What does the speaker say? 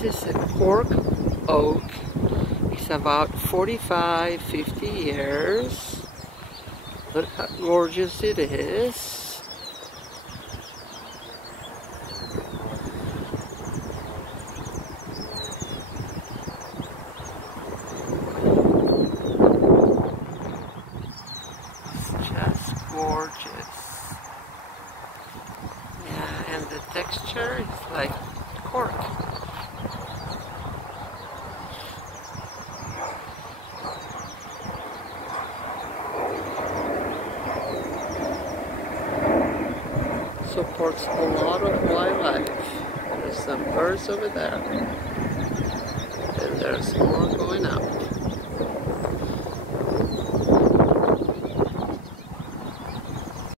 This is a Cork Oak. It's about 45-50 years. Look how gorgeous it is. It's just gorgeous. Yeah, and the texture is like cork. Supports a lot of wildlife. There's some birds over there, and there's more going up.